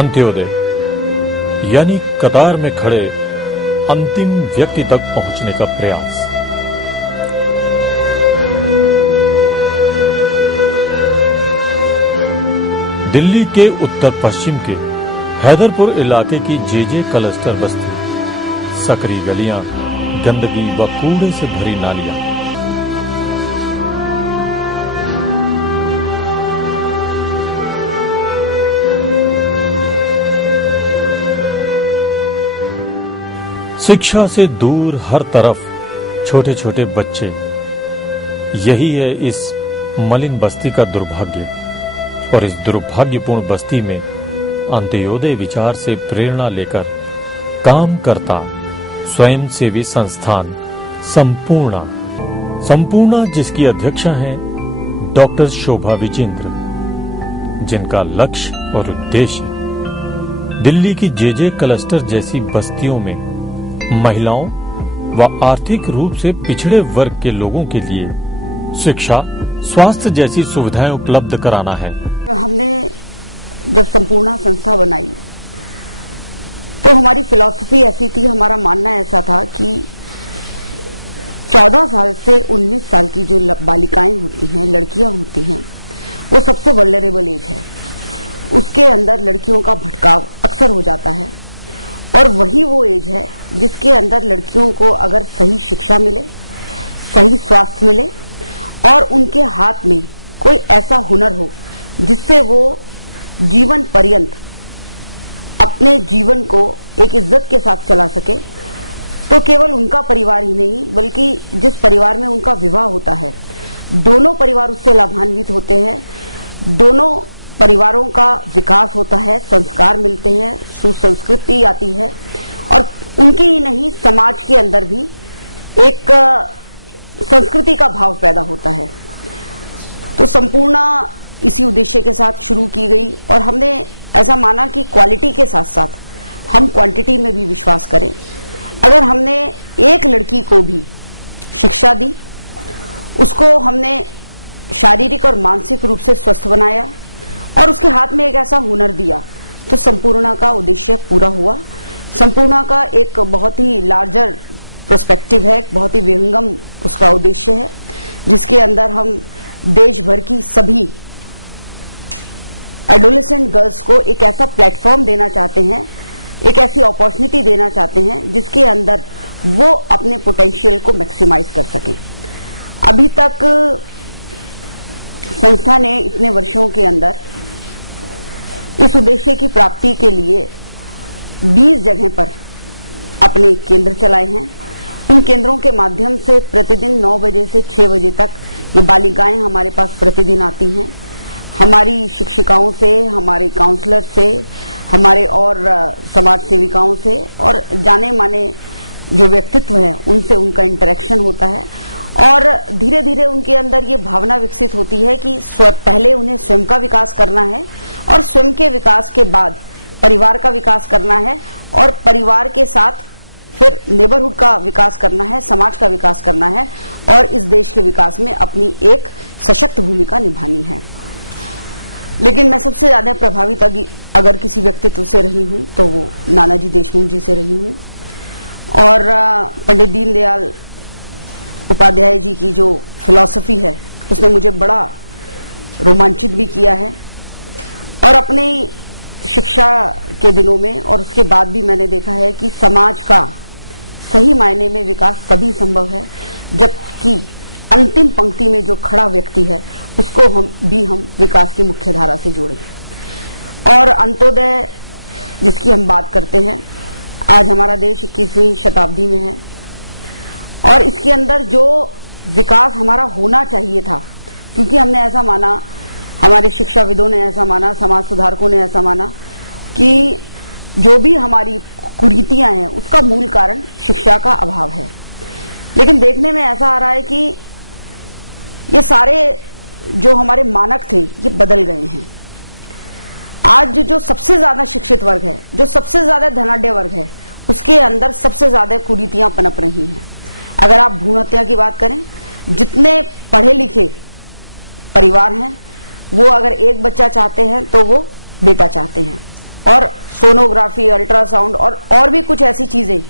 अंत्योदय यानी कतार में खड़े अंतिम व्यक्ति तक पहुंचने का प्रयास। दिल्ली के उत्तर पश्चिम के हैदरपुर इलाके की जे क्लस्टर बस्ती, सकरी गलियां, गंदगी व कूड़े से भरी नालियां, शिक्षा से दूर हर तरफ छोटे छोटे बच्चे, यही है इस मलिन बस्ती का दुर्भाग्य। और इस दुर्भाग्यपूर्ण बस्ती में अंत्योदय विचार से प्रेरणा लेकर काम करता स्वयंसेवी संस्थान संपूर्णा, जिसकी अध्यक्षा हैं डॉक्टर शोभा विजेंद्र, जिनका लक्ष्य और उद्देश्य दिल्ली की जे क्लस्टर जैसी बस्तियों में महिलाओं व आर्थिक रूप से पिछड़े वर्ग के लोगों के लिए शिक्षा, स्वास्थ्य जैसी सुविधाएं उपलब्ध कराना है। हमने जब संपूर्णा संस्था बनाई तो हमारी फिलॉसफी ऐसी थी, हमारा मानना ऐसा था कि 14 साल से 19 साल की जो बालिकाएं होती हैं, लड़कियां होती हैं, वो सबसे वल्नरेबल एज है। उसके अंदर लड़कियों का भटकाव अक्सर हो जाता है और वही वो एज है जिसके अंदर लड़कियों को अगर सही शिक्षा मिले, सही स्वास्थ्य मिले और उनके हाथ में कोई ऐसा हुनर हो जिससे वो जीवन पर्यंत अपने जीवन को एक इज्जत के साथ चला सके, तो केवल उनका परिवार ही नहीं बल्कि जिस परिवार में उनका विवाह होता है, दोनों परिवार उससे लाभान्वित होते हैं, दोनों परिवारों का विकास होता है, संस्कार मिलते हैं, सुसंस्कृति आती है और उनकी ही नहीं समाज के अंदर भी एक संस्कृति का भाव पैदा होता है। तो संपूर्णा इसी उद्देश्य के साथ शुरू की गई और हमने ऐसा माना कि क्वालिटी के साथ साथ हम क्वांटिटी में भी विश्वास करें। अगर हमने एक लड़की को भी शिक्षा दी, उसको हमने शारीरिक और मानसिक रूप से स्वस्थ बनाया और उसके हाथ में एक ऐसा हुनर दिया, तो संपूर्णा का उद्देश्य पूरा हुआ। संपूर्णा का एक बहुत ही लार्जर पर्सपेक्टिव है, बहुत ही विहंगम उसका उद्देश्य है, जिसके अंदर हम देश भर की सभी एडोलेसेंट गर्ल्स को एक ऐसा प्लेटफॉर्म देना चाहते हैं, एक ऐसी अपॉर्चुनिटी देना चाहते हैं जिसके अंदर वो अपने पोटेंशियल को मैक्सिमाइज कर सके। अभी तक संस्था ने इतने वर्षों के अंदर इस उद्देश्य की प्राप्ति के लिए 20 जगह पर अपने केंद्र चलाए हैं। उन केंद्रों के माध्यम से प्रतिदिन 9 बजे से 6 बजे तक ये बालिकाएं हमारे पास प्रतिदिन आती हैं। हमारी शिक्षिकाओं से, हमारे काउंसलर से, हमारे और समाज सेविकाओं से और जाने माने जो व्यक्तित्व हैं उनसे उनका इंटरेक्शन होता है और धीरे धीरे उनके अंदर ये भावना विकसित होती है कि पहले उन्हें स्वयं का विकास करना है और स्वयं के विकास के बाद परिवार का विकास करना है और परिवार के साथ फिर नेबरहुड का विकास करना है, समाज का विकास करना है और इस देश के विकास में अपनी एक सशक्त भूमिका निभानी है। लेकिन मैं सबसे ज्यादा प्रभावित अगर किसी व्यक्तित्व से रही हूं तो वो नानाजी देशमुख जी से रही हूं और पंडित दीनदयाल उपाध्याय जी की जो फिलॉसफी है उसने मुझे बड़ा रोमांचित भी किया है और अपनी शिक्षा के दिनों में और उसके बाद भी मैंने देखा है कि समाज का सही मायने में विकास तभी संभव है जबकि अंतिम पंक्ति में जो खड़ा व्यक्ति है उसको हम विकास की मुख्य धारा से जोड़ें। और अंत्योदय जिसकी हम बात करते हैं, आज हमारा देश 21वीं शताब्दी में है और इसके अंदर जो विकास हमारा होना चाहिए था, क्योंकि हमने ऐसा माना, हमारे शिक्षाविदों ने ऐसा माना, समाज सुधारकों ने ऐसा माना कि जो भी हमारी कुरीतियां हैं उसका मूल कारण शिक्षा का अभाव है। लेकिन देखने में ऐसा आ रहा है कि ये सारे जो हमारे मानक थे ये बदल गए हैं। आज जो सबसे ज्यादा शिक्षित वर्ग है, जो सबसे ज्यादा धनाढ्य वर्ग है, उसके अंदर सबसे ज्यादा कुरीतियां पनप रही हैं। अगर आप भ्रूण हत्या की बात करें, जितने पढ़े लिखे परिवार हैं वो अगर एक बच्चा चाहते हैं तो वो बेटा चाहते हैं, और सोनोग्राफी, अल्ट्रासाउंड और भी कुछ ऐसी चीजें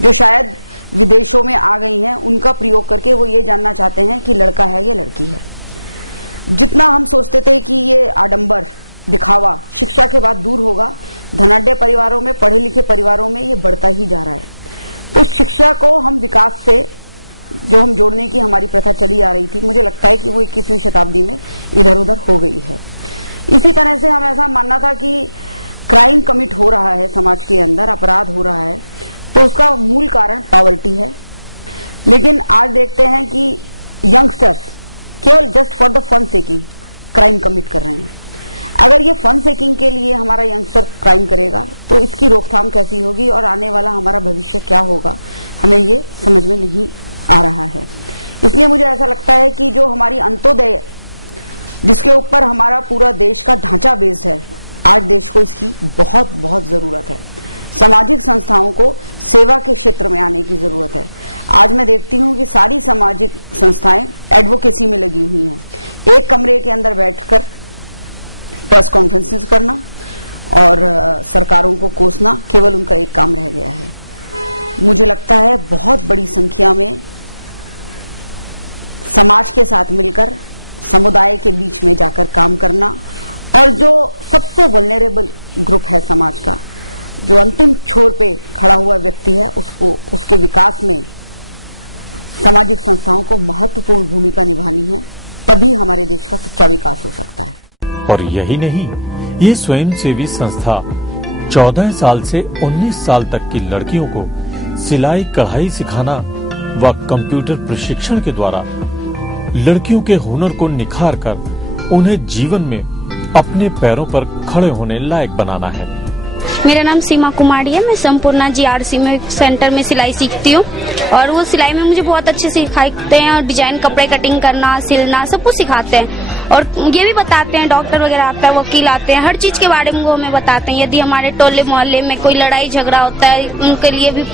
जो शायद विदेशों में आ गई हैं, उनका प्रयोग करके वो ये जानना चाहते हैं कि लड़का है या लड़की है। जितना हम सोचते थे कि ये आडंबर, दिखावा शिक्षा के बाद दूर होगा, धनाढ्य परिवारों में, पढ़े लिखे परिवारों में ये बढ़ता ही जा रहा है। तो शिक्षा को हम विकास से जो हम जोड़ने की हमारी प्रथा चली आ रही थी, मुझे लगता है कि वो 21वीं शताब्दी में इधर उधर हो गई है। इसी तरह से हम ऐसा मानना था कि क्राइम कमिट हो रहा है समाज के अंदर, अपराध हो रहा है, तो उसका मूल कारण पॉवर्टी है। लेकिन आज देखते हैं कि यंगस्टर्स केवल just for the fun seeking crime commit कर रहे हैं। अगर ये फन सेकिंग के लिए हमारा यंगस्टर क्राइम करेगा तो इसकी रोकथाम कैसी होगी और आने वाला हमारा भविष्य क्या होगा, हमें ये समझ में नहीं आ रहा है। इसलिए मुझे ऐसा लगता है कि जो हमारी अंत्योदय, जिसके ऊपर हमारा पूरा देश का ढांचा बेस्ड है, आज देश को इसकी बहुत बहुत जरूरत है। सामाजिक संस्थाओं को सेवा के क्षेत्र में आने की जरूरत है। आज मैं देखती हूँ कि सारी सामाजिक संस्थाएं एडवोकेसी में लगी हुई हैं। एक कमरे के अंदर बैठकर प्रेस कॉन्फ्रेंसेस करना और सरकारों को कोसना केवल उनका एक काम रह गया है। मुझे लगता है बहुत बड़ी संख्या में समाज के साथ मिलकर समुदाय के बीच में जाकर काम करना, और जो सबसे वल्नरेबल ग्रुप है समाज का, जो अंतिम छोर पे खड़ा हुआ व्यक्ति है, उसको, उसके विकास में सामाजिक संस्थाओं को महत्वपूर्ण भूमिका निभानी है। तभी हमारे देश का सच्चा विकास हो सकता है। और यही नहीं, ये स्वयंसेवी संस्था 14 साल से 19 साल तक की लड़कियों को सिलाई कढ़ाई सिखाना व कंप्यूटर प्रशिक्षण के द्वारा लड़कियों के हुनर को निखार कर उन्हें जीवन में अपने पैरों पर खड़े होने लायक बनाना है। मेरा नाम सीमा कुमारी है। मैं संपूर्णा जीआरसी में सेंटर में सिलाई सीखती हूँ और वो सिलाई में मुझे बहुत अच्छे से सिखाते हैं और डिजाइन, कपड़े कटिंग करना, सिलना, सब कुछ सिखाते हैं। और ये भी बताते हैं, डॉक्टर वगैरह आता है, वकील आते हैं, हर चीज के बारे में वो हमें बताते हैं। यदि हमारे टोले मोहल्ले में कोई लड़ाई झगड़ा होता है, उनके लिए भी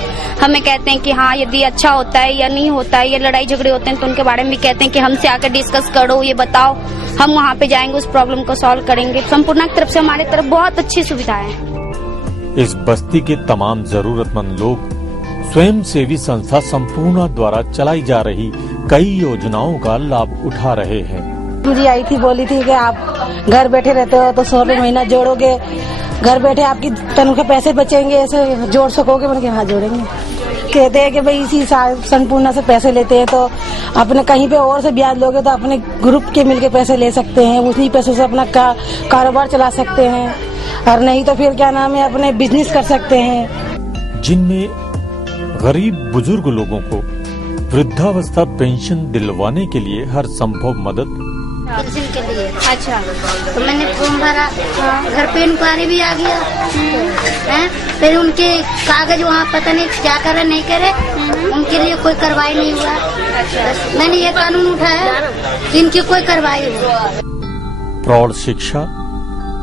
हमें कहते हैं कि हाँ, यदि अच्छा होता है या नहीं होता है, या लड़ाई झगड़े होते हैं तो उनके बारे में भी कहते हैं कि हमसे आकर डिस्कस करो, ये बताओ, हम वहाँ पे जाएंगे, उस प्रॉब्लम को सॉल्व करेंगे। संपूर्ण की तरफ से हमारे तरफ बहुत अच्छी सुविधाएं हैं। इस बस्ती के तमाम जरूरतमंद लोग स्वयंसेवी संस्था संपूर्णा द्वारा चलाई जा रही कई योजनाओं का लाभ उठा रहे हैं। जी आई थी, बोली थी कि आप घर बैठे रहते हो तो 100 रुपये महीना जोड़ोगे, घर बैठे आपकी तनख्वाह पैसे बचेंगे, ऐसे जोड़ सकोगे। मैंने कहा हाँ जोड़ेंगे। कहते हैं कि भाई इसी संपूर्णा से पैसे लेते हैं तो अपने कहीं पे और से ब्याज लोगे तो अपने ग्रुप के मिलके पैसे ले सकते हैं, उसी पैसों से अपना कारोबार चला सकते हैं, और नहीं तो फिर क्या नाम है, अपने बिजनेस कर सकते हैं। जिनमें गरीब बुजुर्ग लोगों को वृद्धावस्था पेंशन दिलवाने के लिए हर संभव मदद। के लिए अच्छा, तो मैंने फॉर्म भरा, घर पे इंक्वायरी भी आ गया है। फिर उनके कागज वहाँ पता नहीं क्या करे नहीं करे, उनके लिए कोई कार्रवाई नहीं हुआ। मैंने ये कानून उठाया कि इनकी कोई कार्रवाई हो। प्रौढ़ शिक्षा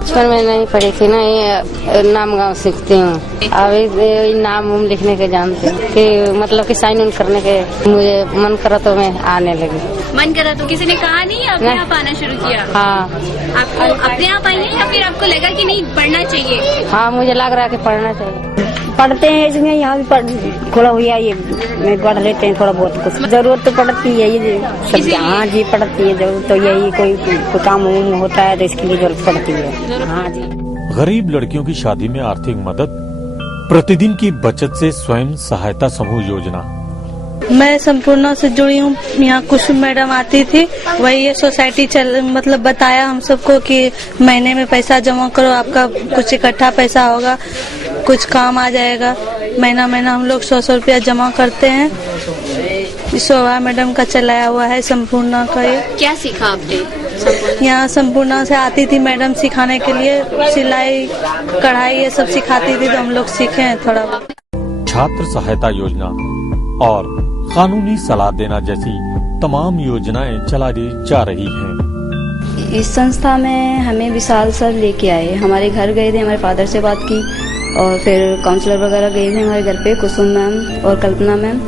पर मैं नहीं पढ़ी थी ना, ये नाम गाँव सीखती हूँ। अभी नाम उम लिखने के जानते हैं कि मतलब कि साइन उन करने के मुझे मन करा तो मैं आने लगी। मन करा तो किसी ने कहा नहीं, अपने आप आना शुरू किया? हाँ। आपको अपने आप आई है या फिर आपको लगा कि नहीं पढ़ना चाहिए? हाँ, मुझे लग रहा है कि पढ़ना चाहिए। पढ़ते हैं इसमें, यहाँ भी थोड़ा हुआ ये पढ़ लेते हैं, थोड़ा बहुत कुछ जरूरत तो पड़ती है ये सब। हाँ जी पड़ती है जरूरत, तो यही कोई काम होता है तो इसके लिए जरूरत पड़ती है। हाँ जी। गरीब लड़कियों की शादी में आर्थिक मदद, प्रतिदिन की बचत से स्वयं सहायता समूह योजना। मैं संपूर्णा से जुड़ी हूँ। यहाँ कुछ मैडम आती थी, वही ये सोसाइटी मतलब बताया हम सबको कि महीने में पैसा जमा करो, आपका कुछ इकट्ठा पैसा होगा, कुछ काम आ जाएगा। महीना महीना हम लोग 100 रुपया जमा करते हैं। शोभा मैडम का चलाया हुआ है संपूर्णा का। ये क्या सीखा आपने? यहाँ संपूर्णा से आती थी मैडम सिखाने के लिए, सिलाई कढ़ाई ये सब सिखाती थी, तो हम लोग सीखे हैं थोड़ा। छात्र सहायता योजना और कानूनी सलाह देना जैसी तमाम योजनाएं चलाई जा रही हैं। इस संस्था में हमें विशाल सर लेके आए, हमारे घर गए थे, हमारे फादर से बात की, और फिर काउंसलर वगैरह गए थे हमारे घर पे, कुसुम मैम और कल्पना मैम।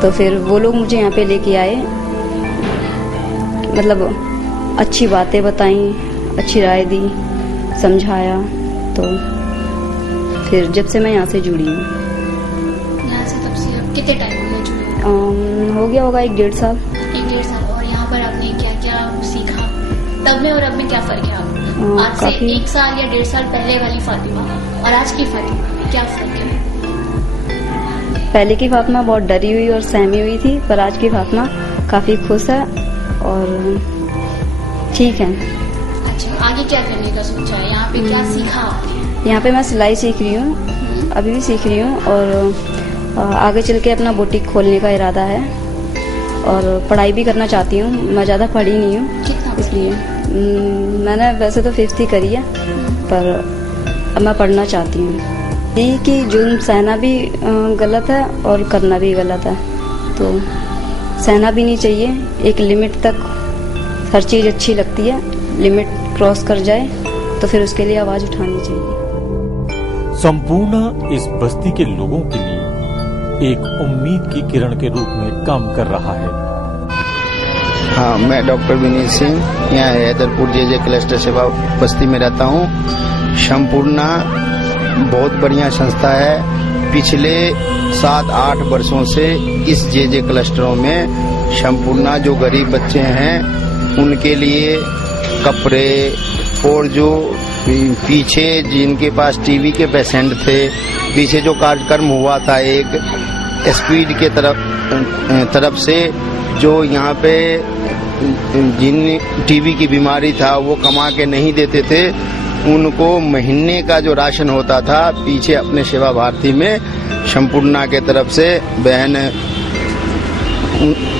तो फिर वो लोग मुझे यहाँ पे लेके आए, मतलब अच्छी बातें बताई, अच्छी राय दी, समझाया, तो फिर जब से मैं यहाँ से जुड़ी हूँ। यहाँ से तब से अब कितने टाइम हो गया जुड़ी? हो गया होगा 1-1.5 साल। 1-1.5 साल। और यहाँ पर आपने क्या क्या सीखा? तब में और अब में क्या फर्क है आपको? आज से 1 साल या 1.5 साल पहले वाली फातिमा और आज की फातिमा क्या फर्क है? पहले की फातिमा बहुत डरी हुई और सहमी हुई थी, पर आज की फातिमा काफी खुश है और ठीक है। अच्छा, आगे क्या करने का सोचा है? यहाँ पे क्या सीखा आपने? यहाँ पे मैं सिलाई सीख रही हूँ, अभी भी सीख रही हूँ और आगे चल के अपना बुटीक खोलने का इरादा है और पढ़ाई भी करना चाहती हूँ। मैं ज़्यादा पढ़ी नहीं हूँ, इसलिए मैंने वैसे तो 5th ही करी है, पर अब मैं पढ़ना चाहती हूँ। यही कि जुल्म सहना भी गलत है और करना भी गलत है, तो सहना भी नहीं चाहिए। एक लिमिट तक हर चीज़ अच्छी लगती है, लिमिट क्रॉस कर जाए तो फिर उसके लिए आवाज़ उठानी चाहिए। संपूर्णा इस बस्ती के लोगों के लिए एक उम्मीद की किरण के रूप में काम कर रहा है। हाँ, मैं डॉक्टर विनीत सिंह यहाँ हैदरपुर जेजे क्लस्टर सेवा बस्ती में रहता हूँ। संपूर्णा बहुत बढ़िया संस्था है। पिछले 7-8 वर्षों से इस जेजे क्लस्टरों में संपूर्णा जो गरीब बच्चे हैं उनके लिए कपड़े और जो पीछे जिनके पास टीबी के पेशेंट थे, पीछे जो कार्यक्रम हुआ था एक स्पीड के तरफ से, जो यहाँ पे जिन टीबी की बीमारी था वो कमा के नहीं देते थे, उनको महीने का जो राशन होता था पीछे अपने सेवा भारती में संपूर्णा के तरफ से बहन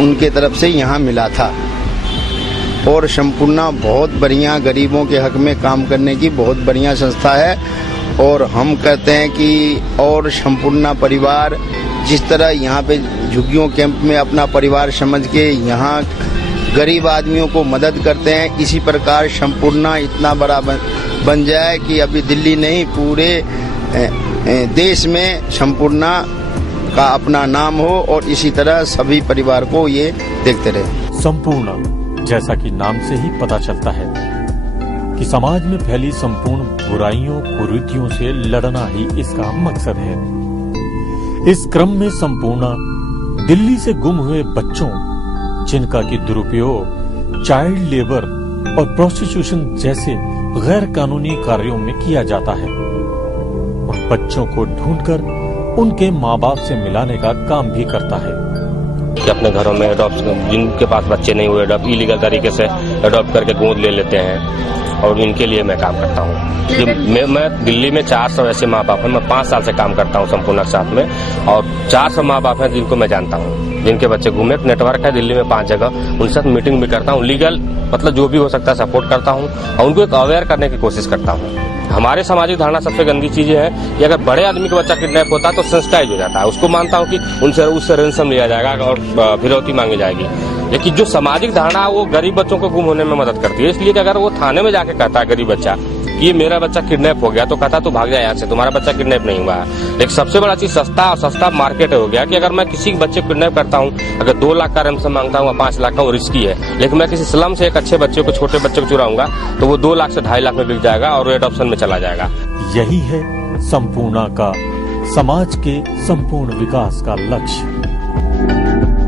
उनके तरफ से यहाँ मिला था। और संपूर्णा बहुत बढ़िया गरीबों के हक में काम करने की बहुत बढ़िया संस्था है। और हम कहते हैं कि और संपूर्णा परिवार जिस तरह यहाँ पे झुग्गियों कैंप में अपना परिवार समझ के यहाँ गरीब आदमियों को मदद करते हैं, इसी प्रकार संपूर्णा इतना बड़ा बन जाए कि अभी दिल्ली नहीं पूरे देश में संपूर्णा का अपना नाम हो और इसी तरह सभी परिवार को ये देखते रहे। संपूर्णा जैसा कि नाम से ही पता चलता है कि समाज में फैली संपूर्ण बुराइयों कुरीतियों से लड़ना ही इसका मकसद है। इस क्रम में संपूर्णा दिल्ली से गुम हुए बच्चों जिनका कि दुरुपयोग चाइल्ड लेबर और प्रोस्टिट्यूशन जैसे गैर कानूनी कार्यों में किया जाता है, उन बच्चों को ढूंढकर उनके माँ बाप से मिलाने का काम भी करता है। कि अपने घरों में अडॉप्ट जिनके पास बच्चे नहीं हुए अडॉप्ट इलीगल तरीके से अडॉप्ट करके गोद ले लेते हैं और इनके लिए मैं काम करता हूँ। मैं दिल्ली में 400 ऐसे माँ बाप हैं। मैं 5 साल से काम करता हूँ संपूर्णा के साथ में और 400 माँ बाप हैं जिनको मैं जानता हूँ, जिनके बच्चे घूमे। एक नेटवर्क है दिल्ली में 5 जगह, उनके साथ मीटिंग भी करता हूँ। लीगल मतलब जो भी हो सकता है सपोर्ट करता हूँ और उनको एक अवेयर करने की कोशिश करता हूँ। हमारे सामाजिक धारणा सबसे गंदी चीज है कि अगर बड़े आदमी का बच्चा किडनैप होता है तो सेंसिटाइज हो जाता है। उसको मानता हूँ कि उससे रेंसम लिया जाएगा और फिरौती मांगी जाएगी। लेकिन जो सामाजिक धारणा वो गरीब बच्चों को गुम होने में मदद करती है। इसलिए कि अगर वो थाने में जाके कहता है गरीब बच्चा कि ये मेरा बच्चा किडनैप हो गया तो कहता तो भाग जाए यहाँ से, तुम्हारा बच्चा किडनैप नहीं हुआ है। लेकिन सबसे बड़ा चीज सस्ता और सस्ता मार्केट हो गया कि अगर मैं किसी बच्चे को किडनैप करता हूँ, अगर 2 लाख का रेंसम मांगता हूँ 5 लाख का, वो रिस्की है। लेकिन मैं किसी स्लम से एक अच्छे बच्चे को छोटे बच्चे को चुराऊंगा तो वो 2 लाख से 2.5 लाख में बिक जाएगा और वो एडॉप्शन में चला जाएगा। यही है संपूर्णा का समाज के संपूर्ण विकास का लक्ष्य।